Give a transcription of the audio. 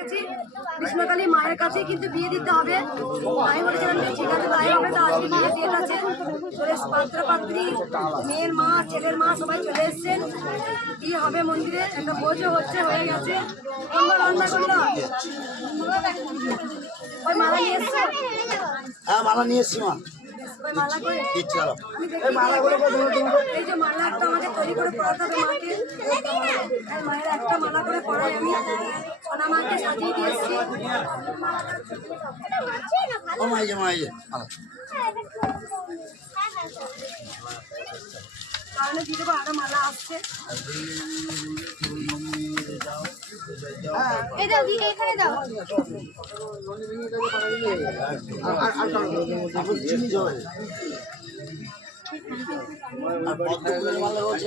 রেখেছি কৃষ্ণকালী মায়ের কাছে, কিন্তু বিয়ে দিতে হবে। আমি বলেছিলাম যে ঠিক আছে তাই হবে। তো আজকে বিয়ে ডেট আছে, পাত্র পাত্রী, মেয়ের মা, ছেলের মা সবাই চলে এসছেন। বিয়ে হবে মন্দিরে, একটা ভোজও হয়ে গেছে। তোমরা রান্না করলো, ওই মালা নিয়ে এসছো? হ্যাঁ, মালা নিয়ে এসছি মা। ওই মালা করে দিচ্ছি আরো। আমি দেখি এই যে মালা একটা আমাকে তৈরি করে পড়াতে হবে মাকে। আর মায়ের একটা মালা করে পড়াই আমি, সোনা মাকে সাজিয়ে দিয়ে এসছি। ও মা, এই যে মালা। তাহলে দিয়ে দেবো, আরো মালা আসছে। এখানে দাও। চিনি জল আর পদ্মফুলের মালা রয়েছে।